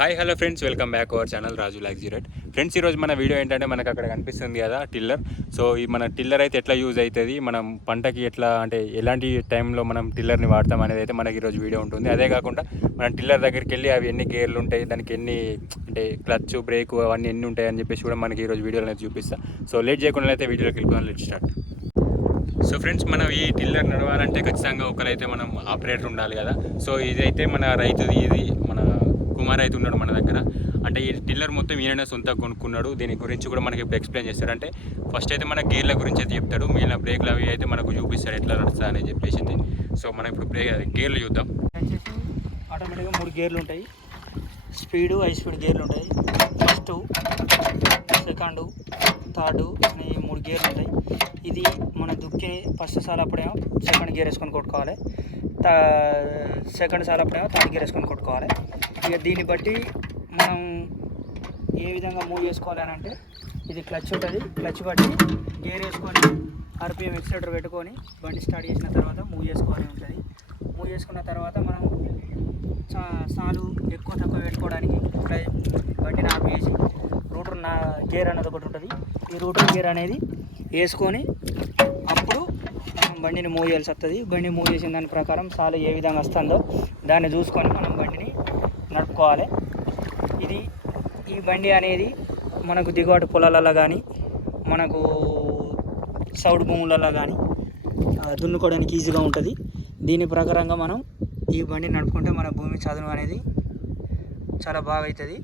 Hi hello friends welcome back our channel Raju లాక్జీరెట్ friends ఈరోజు మన video ఏంటంటే మనకు అక్కడ కనిపిస్తుంది కదా టిల్లర్. సో ఈ మన టిల్లర్ అయితే ఎట్లా యూజ్ అవుతుంది మనం పంటకి ఎట్లా అంటే ఎలాంటి టైంలో మనం టిల్లర్ని వాడతాం అనేది అయితే మనకి ఈరోజు వీడియో ఉంటుంది. అదే కాకుండా మనం టిల్లర్ దగ్గరికి వెళ్ళి అవి ఎన్ని గేర్లు ఉంటాయి దానికి ఎన్ని అంటే క్లచ్ బ్రేక్ అవన్నీ ఎన్ని ఉంటాయి అని చెప్పేసి కూడా మనకి ఈరోజు వీడియోలో అయితే చూపిస్తా. సో లేట్ చేయకుండా అయితే వీడియోకి వెళ్ళిపోవాలి లెట్ స్టార్ట్ సో ఫ్రెండ్స్ మనం ఈ టిల్లర్ నడవాలంటే ఖచ్చితంగా ఒకరైతే మనం ఆపరేటర్ ఉండాలి కదా. సో ఇదైతే మన రైతుది ఇది కుమార్ అయితే ఉన్నాడు మన దగ్గర. అంటే ఈ టిల్లర్ మొత్తం ఈయననే సొంత కొనుక్కున్నాడు. దీని గురించి కూడా మనకి ఇప్పుడు ఎక్స్ప్లెయిన్ చేస్తాడు అంటే ఫస్ట్ అయితే మన గేర్ల గురించి అయితే చెప్తాడు. మిగిలిన బ్రేక్లు అవి అయితే మనకు చూపిస్తాడు. ఎట్లా నడుస్తా అని చెప్పేసి సో మనం ఇప్పుడు బ్రేక్ గేర్లు చూద్దాం. ఆటోమేటిక్గా మూడు గేర్లు ఉంటాయి. స్పీడు హై స్పీడ్ గేర్లు ఉంటాయి. ఫస్ట్ సెకండ్ థర్డ్ అని మూడు గేర్లు ఉంటాయి. ఇది మన దుక్కి ఫస్ట్ సార్ అప్పుడేమో సెకండ్ గేర్ వేసుకొని కొట్టుకోవాలి. సెకండ్ సార్ అప్పుడేమో థర్డ్ గేర్ వేసుకొని కొట్టుకోవాలి. ఇక దీన్ని బట్టి మనం ఏ విధంగా మూవ్ చేసుకోవాలి అని అంటే ఇది క్లచ్ ఉంటుంది. క్లచ్ బట్టి గేర్ వేసుకొని ఆర్పిఎం ఎక్సిలేటర్ పెట్టుకొని బండి స్టార్ట్ చేసిన తర్వాత మూవ్ చేసుకోవాలి ఉంటుంది. మూవ్ చేసుకున్న తర్వాత మనం సాలు ఎక్కువ తక్కువ పెట్టుకోవడానికి బండిని ఆపేసి రూటర్ నా గేర్ అనేది ఒకటి ఉంటుంది. ఈ రూటర్ గేర్ అనేది వేసుకొని అప్పుడు మనం బండిని మూవ్ చేయాల్సి వస్తుంది. బండి మూవ్ చేసిన దాని ప్రకారం సాలు ఏ విధంగా వస్తుందో దాన్ని చూసుకొని మనం బండిని ఇది ఈ బండి అనేది మనకు దిగుబాటు పొలాలలో కానీ మనకు సౌడు భూములలో కానీ దున్నుకోవడానికి ఈజీగా ఉంటుంది. దీని ప్రకారంగా మనం ఈ బండి నడుపుకుంటే మన భూమి చదును అనేది చాలా బాగా అవుతుంది.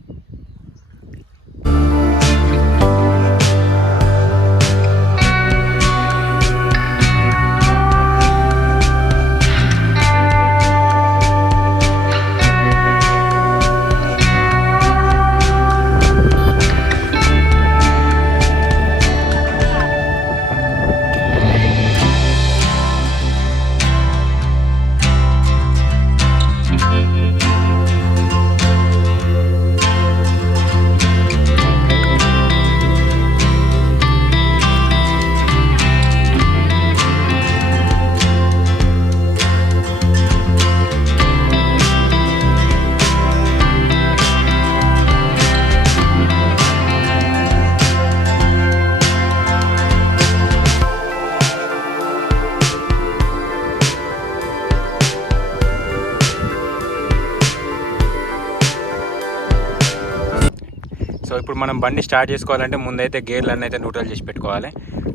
ఇప్పుడు మనం బండి స్టార్ట్ చేసుకోవాలంటే ముందైతే గేర్లు అన్నీ అయితే న్యూట్రల్ చేసి పెట్టుకోవాలి.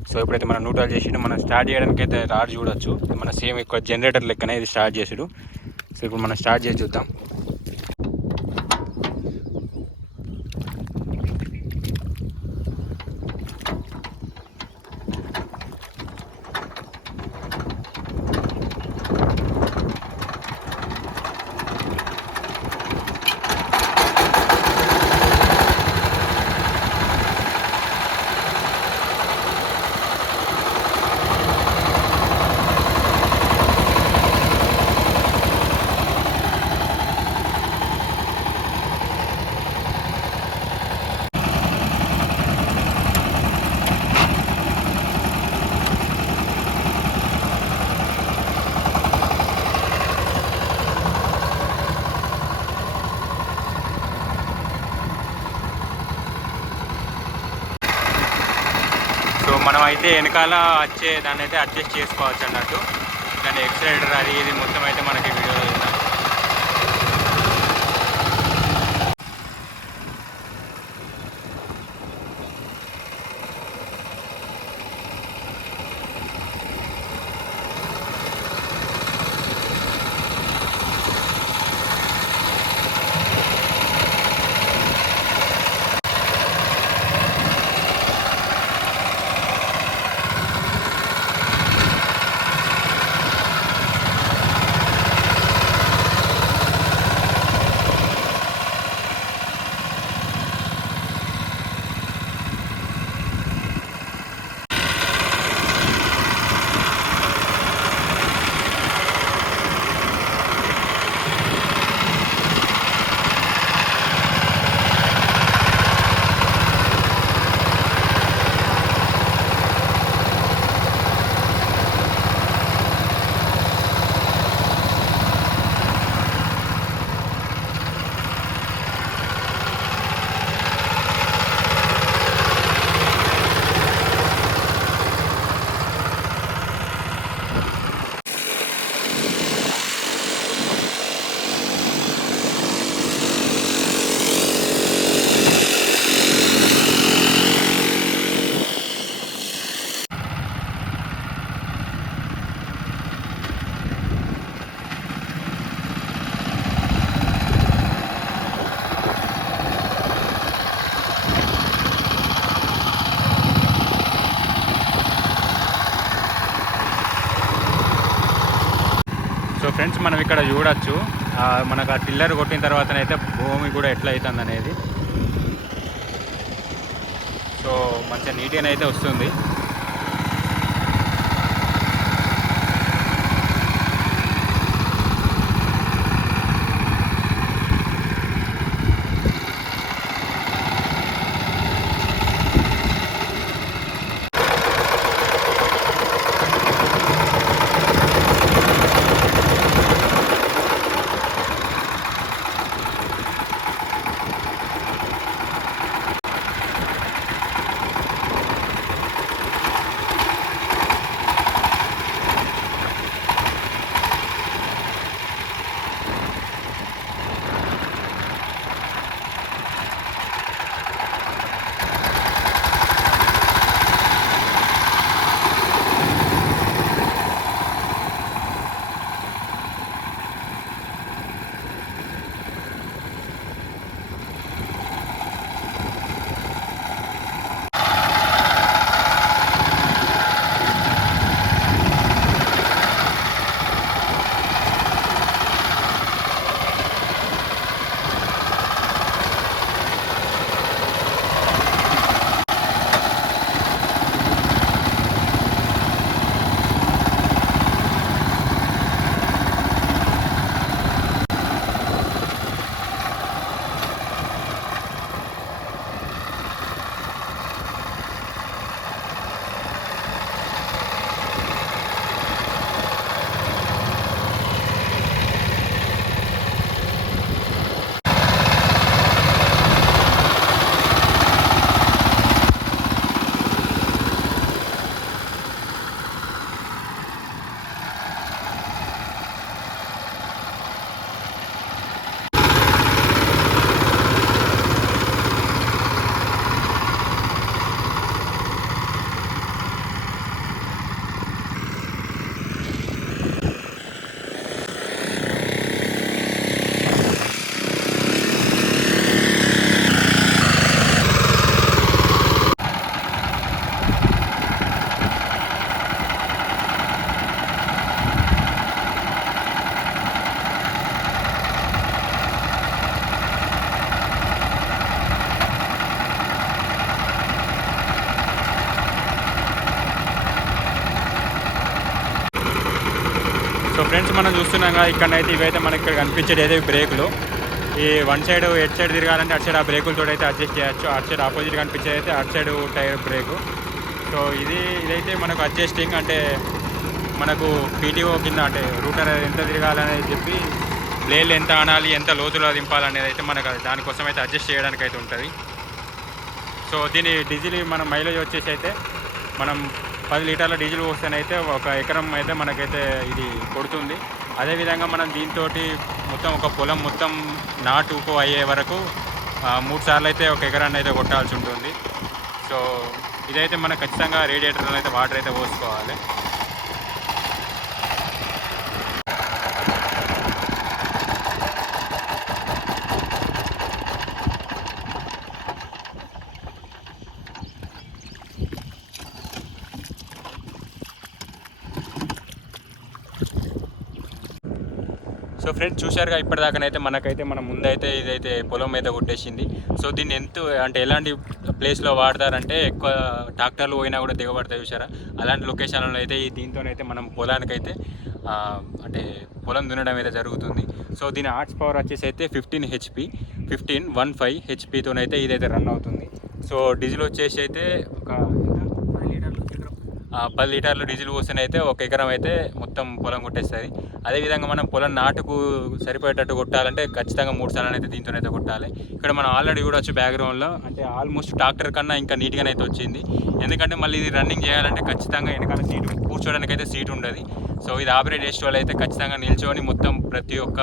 సో ఇప్పుడైతే మనం న్యూట్రల్ చేసి మనం స్టార్ట్ చేయడానికి అయితే రాడ్ చూడొచ్చు. మన సేమ్ ఎక్కువ జనరేటర్ లెక్కనే ఇది స్టార్ట్ చేసాడు. సో ఇప్పుడు మనం స్టార్ట్ చేసి చూద్దాం. మనం అయితే వెనకాల వచ్చే దాన్ని అయితే అడ్జస్ట్ చేసుకోవచ్చు అన్నట్టు. దాని ఎక్సలేటర్ అది ఇది మొత్తం అయితే మనకి వీడియో ఫ్రెండ్స్ మనం ఇక్కడ చూడొచ్చు. మనకు ఆ టిల్లర్ కొట్టిన తర్వాతనైతే భూమి కూడా ఎట్లా అవుతుంది అనేది సో మంచిగా నీట్గా అయితే వస్తుంది. సో ఫ్రెండ్స్ మనం చూస్తున్నాం కదా ఇక్కడనైతే ఇవైతే మనకి ఇక్కడ కనిపించేది అయితే బ్రేకులు. ఈ వన్ సైడ్ ఎట్ సైడ్ తిరగాలంటే అటు సైడ్ ఆ బ్రేకులతో అయితే అడ్జస్ట్ చేయొచ్చు. అటు సైడ్ ఆపోజిట్ కనిపించేది అయితే అటు సైడ్ టైర్ బ్రేకు. సో ఇది ఇదైతే మనకు అడ్జస్టింగ్ అంటే మనకు పీటీఓ కింద అంటే రూటర్ ఎంత తిరగాలనేది చెప్పి బ్లేడ్లు ఎంత ఆనాలి ఎంత లోతులో దింపాలనేది అయితే మనకు అది దానికోసం అయితే అడ్జస్ట్ చేయడానికి అయితే ఉంటుంది. సో దీని డీజిల్ మన మైలేజ్ వచ్చేసి అయితే మనం పది లీటర్ల డీజిల్ పోస్తేనైతే ఒక ఎకరం అయితే మనకైతే ఇది కొడుతుంది. అదేవిధంగా మనం దీంతో మొత్తం ఒక పొలం మొత్తం నాటుకు అయ్యే వరకు మూడు సార్లు అయితే ఒక ఎకరాన్ని అయితే కొట్టాల్సి ఉంటుంది. సో ఇదైతే మనం ఖచ్చితంగా రేడియేటర్లో అయితే వాటర్ అయితే పోసుకోవాలి. సో ఫ్రెండ్స్ చూశారుగా ఇప్పటిదాకానైతే మనకైతే మన ముందైతే ఇదైతే పొలం అయితే కొట్టేసింది. సో దీన్ని ఎంత అంటే ఎలాంటి ప్లేస్లో వాడతారంటే ఎక్కువ ట్రాక్టర్లు పోయినా కూడా దిగబడతాయి చూసారా అలాంటి లొకేషన్లో అయితే ఈ దీంతోనైతే మనం పొలానికైతే అంటే పొలం దున్నడం అయితే జరుగుతుంది. సో దీని ఆర్ట్స్ పవర్ వచ్చేసి అయితే fifteen HP fifteen one five హెచ్పితోనైతే ఇదైతే రన్ అవుతుంది. సో డీజిల్ వచ్చేసి అయితే ఒక ఎంత? పది లీటర్లు ఎకరం ఆ, పది లీటర్లు డీజిల్ పోస్తేనైతే ఒక ఎకరం అయితే మొత్తం పొలం కొట్టేస్తుంది. అదేవిధంగా మనం పొలం నాటుకు సరిపోయేటట్టు కొట్టాలంటే ఖచ్చితంగా మూడు సార్లు అయితే దీంతోనైతే కొట్టాలి. ఇక్కడ మనం ఆల్రెడీ కూడా వచ్చి బ్యాక్గ్రౌండ్లో అంటే ఆల్మోస్ట్ ట్రాక్టర్ కన్నా ఇంకా నీట్గానైతే అయితే వచ్చింది. ఎందుకంటే మళ్ళీ ఇది రన్నింగ్ చేయాలంటే ఖచ్చితంగా వెనకాల సీటు కూర్చోడానికి అయితే సీట్ ఉండదు. సో ఇది ఆపరేట్ చేసే వాళ్ళు అయితే ఖచ్చితంగా నిల్చొని మొత్తం ప్రతి ఒక్క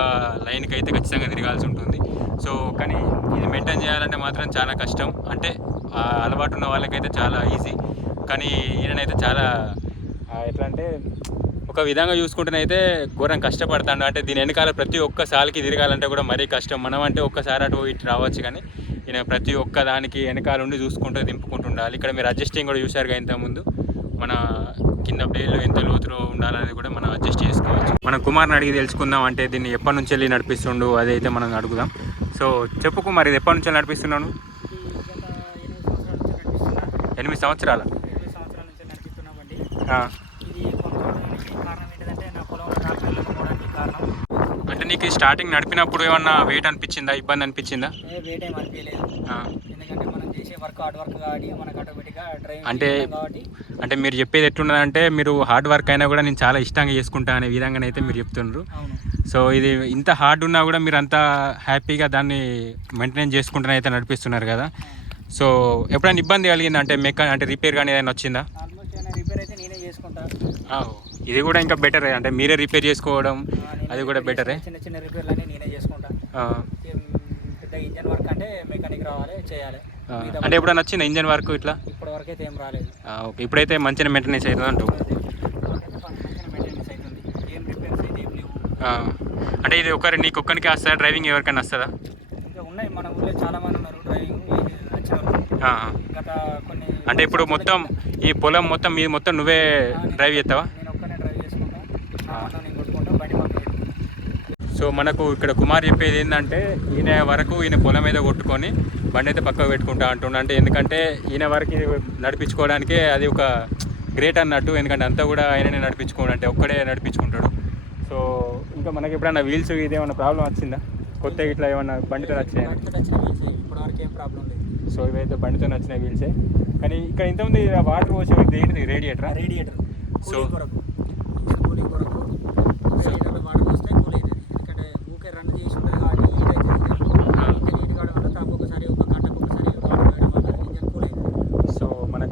లైన్కి అయితే ఖచ్చితంగా తిరగాల్సి ఉంటుంది. సో కానీ ఇది మెయింటైన్ చేయాలంటే మాత్రం చాలా కష్టం. అంటే అలవాటు ఉన్న వాళ్ళకైతే చాలా ఈజీ. కానీ ఈయనైతే చాలా ఎట్లా అంటే ఒక విధంగా చూసుకుంటేనైతే ఘోరం కష్టపడతాడు. అంటే దీని వెనకాల ప్రతి ఒక్క సాలికి తిరగాలంటే కూడా మరీ కష్టం. మనం అంటే ఒక్కసారి అటు ఇటు రావచ్చు కానీ ఈయన ప్రతి ఒక్క దానికి వెనకాల ఉండి చూసుకుంటూ దింపుకుంటూ ఉండాలి ఇక్కడ మీరు అడ్జస్టింగ్ కూడా చూశారుగా ఇంతకుముందు. మన కింద బ్లేడ్లు ఎంత లోతులో ఉండాలనేది కూడా మనం అడ్జస్ట్ చేసుకోవచ్చు. మనం కుమార్ని అడిగి తెలుసుకుందాం. అంటే దీన్ని ఎప్పటి నుంచి వెళ్ళి నడిపిస్తుండు అదైతే మనం అడుగుదాం. సో చెప్పు కుమార్ ఇది ఎప్పటి నుంచి నడిపిస్తున్నాను? ఈ గత ఎనిమిది ఎనిమిది సంవత్సరాల నుంచి నడిపిస్తున్నా సంవత్సరాల ఎనిమిది సంవత్సరాల నుంచి నడిపిస్తున్నామండి ఆ. ఇది కొనుక్కోవడానికి కారణం ఏంటంటే నా పొలంలో ట్రాక్టర్లు కొనుక్కోవడానికి కారణం. అంటే నీకు స్టార్టింగ్ నడిపినప్పుడు ఏమన్నా వెయిట్ అనిపించిందా ఇబ్బంది అనిపించిందా? ఏ వెయిట్ ఏం అనిపించలేదు. ఎందుకంటే మనం చేసే వర్క్ హార్డ్ వర్క్ కాబట్టి మనకు ఆటోమేటిక్గా డ్రైవింగ్ అంటే- కాబట్టి. అంటే మీరు చెప్పేది ఎట్లున్నదంటే మీరు హార్డ్ వర్క్ అయినా కూడా నేను చాలా ఇష్టంగా చేసుకుంటా అనే విధంగానైతే మీరు చెప్తున్నారు అవును. సో ఇది ఇంత హార్డ్ ఉన్నా కూడా మీరు అంత హ్యాపీగా దాన్ని మెయింటైన్ చేసుకుంటూనే అయితే నడిపిస్తున్నారు కదా. సో ఎప్పుడైనా ఇబ్బంది కలిగిందా? అంటే మెకా అంటే రిపేర్ కానీ ఏదైనా వచ్చిందా ఆల్మోస్ట్ ఏమైనా రిపేర్ అయితే నేనే చేసుకుంటా ఆ, ఇది కూడా ఇంకా బెటరే అంటే మీరే రిపేర్ చేసుకోవడం అది కూడా బెటరే. చిన్న చిన్న రిపేర్లు అన్నీ నేనే చేసుకుంటా. పెద్ద ఇంజన్ వర్క్ అంటే మెకానిక్ రావాలి చేయాలి. అంటే ఎప్పుడైనా వచ్చిందా ఇంజన్ వర్క్ ఇట్లా? ఇప్పటి వరకు అయితే ఏం రాలేదు. ఓకే. ఇప్పుడైతే మంచిగా మెయింటెనెన్స్ అవుతుంది ఆ, అంటే ఇది ఒకరి నీకు ఒక్కరికి వస్తుందా? డ్రైవింగ్ ఎవరికైనా వస్తుందా? ఇంకా ఉన్నాయి. మన ఊళ్ళో చాలా మంది ఉన్నారు. డ్రైవింగ్ గత కొన్ని అంటే ఇప్పుడు మొత్తం ఈ పొలం మొత్తం మీ మొత్తం నువ్వే డ్రైవ్ చేస్తావా. సో మనకు ఇక్కడ కుమార్ చెప్పేది ఏంటంటే ఈయన వరకు ఈయన పొలం మీద కొట్టుకొని బండి అయితే పక్కకు పెట్టుకుంటా అంటుండ. అంటే ఎందుకంటే ఈయన వరకు నడిపించుకోవడానికే అది ఒక గ్రేట్ అన్నట్టు. ఎందుకంటే అంతా కూడా ఆయననే నడిపించుకోవడం అంటే ఒక్కడే నడిపించుకుంటాడు. సో ఇంకా మనకి ఎప్పుడైనా వీల్స్ ఇది ఏమైనా ప్రాబ్లం వచ్చిందా? కొత్త ఇట్లా ఏమన్నా బండితో వచ్చినాయి? బండితో వచ్చిన వీల్స్ ఇప్పటి వరకు ఏం ప్రాబ్లం లేదు. సో ఇవైతే బండితో నచ్చిన వీల్సే. కానీ ఇక్కడ ఇంతకుముందు వాటర్ పోసే ఏంటిది రేడియేటరా? రేడియేటర్. సో-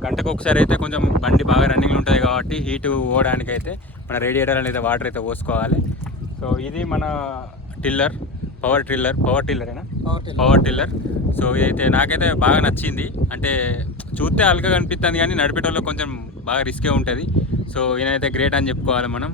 గంటకు ఒకసారి అయితే కొంచెం బండి బాగా రన్నింగ్లో ఉంటుంది కాబట్టి హీట్ పోవడానికి అయితే మన రేడియేటర్ అనేది వాటర్ అయితే పోసుకోవాలి. సో ఇది మన tiller power tiller power టిల్లరేనా power tiller power tiller so ఇదైతే నాకైతే బాగా నచ్చింది. అంటే చూస్తే అల్గా కనిపిస్తుంది కానీ నడిపేటోళ్ళకి కొంచెం బాగా రిస్కే ఉంటుంది. సో ఈయనైతే గ్రేట్ అని చెప్పుకోవాలి మనం.